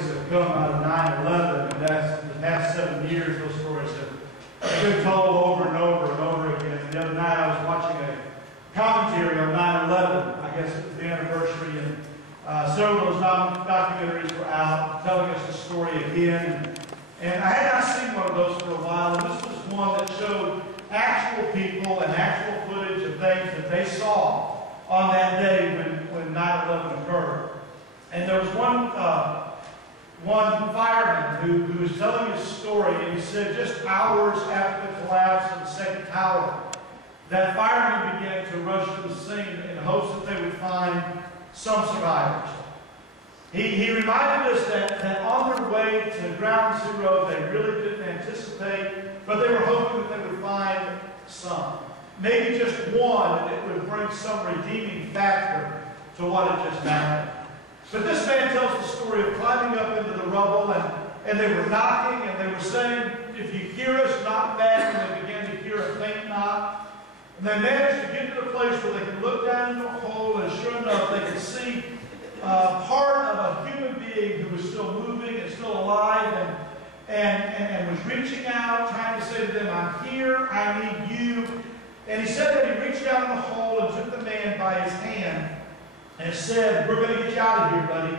stories have come out of 9/11, and that's the past 7 years, those stories have been told over and over and over again. And the other night I was watching a commentary on 9/11. I guess it was the anniversary, and several of those documentaries were out telling us the story again. And I had not seen one of those for a while, and this was one that showed actual people and actual footage of things that they saw on that day when 9/11 occurred. And there was one fireman who was telling his story, and he said just hours after the collapse of the second tower, that firemen began to rush to the scene in hopes that they would find some survivors. He reminded us that on their way to ground zero, they really didn't anticipate, but they were hoping that they would find some. Maybe just one, and it would bring some redeeming factor to what had just happened. But this man tells the story of climbing up into the rubble, and they were knocking, and they were saying, if you hear us, knock back, and they began to hear a faint knock. And they managed to get to the place where they could look down into a hole, and sure enough, they could see part of a human being who was still moving and still alive, and was reaching out, trying to say to them, I'm here, I need you. And he said that he reached down in the hole and took the man by his hand and said, we're going to get you out of here, buddy.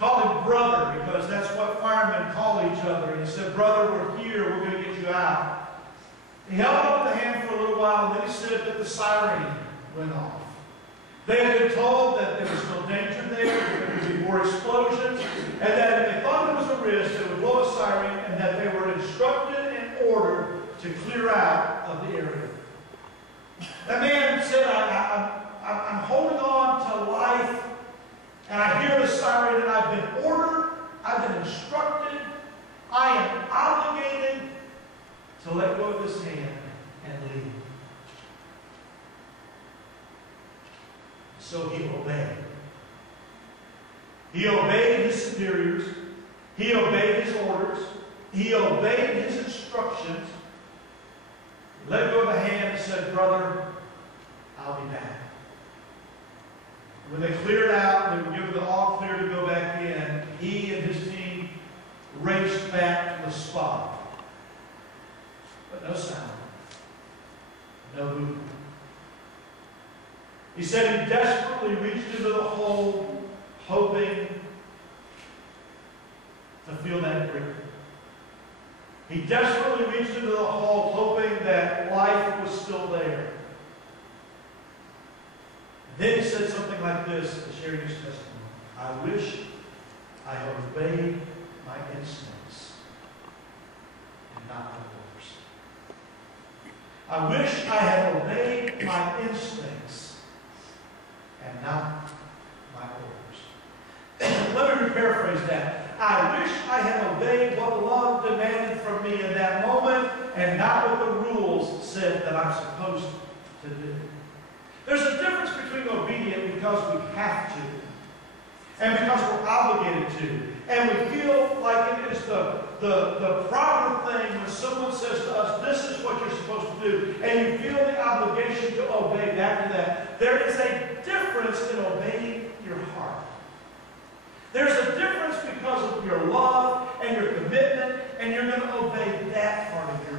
Called him brother, because that's what firemen call each other. And he said, brother, we're here, we're going to get you out. He held up the hand for a little while, and then he said that the siren went off. They had been told that there was still danger there, there would be more explosions, and that if they thought there was a risk, they would blow a siren, and that they were instructed and ordered to clear out of the area. That man said, I'm holding on to life, and I hear the siren, and I've been ordered, I've been instructed, I am obligated to let go of his hand and leave. So he obeyed. He obeyed his superiors. He obeyed his orders. He obeyed his instructions. He let go of the hand and said, brother, I'll be back. When they cleared out, they were given the all clear to go back in, he and his team raced back to the spot. But no sound. No movement. He said he desperately reached into the hole, hoping to feel that grip. He desperately reached into the hole, hoping that life was still there. Then he said something like this to share his testimony. I wish I had obeyed my instincts and not my orders. I wish I had obeyed my instincts and not my orders. Let me paraphrase that. I wish I had obeyed what love demanded from me in that moment and not what the rules said that I'm supposed to do. There's a difference between obedient because we have to and because we're obligated to. And we feel like it is the proper thing when someone says to us, this is what you're supposed to do, and you feel the obligation to obey back to that. There is a difference in obeying your heart. There's because of your love and your commitment, and you're going to obey that part of your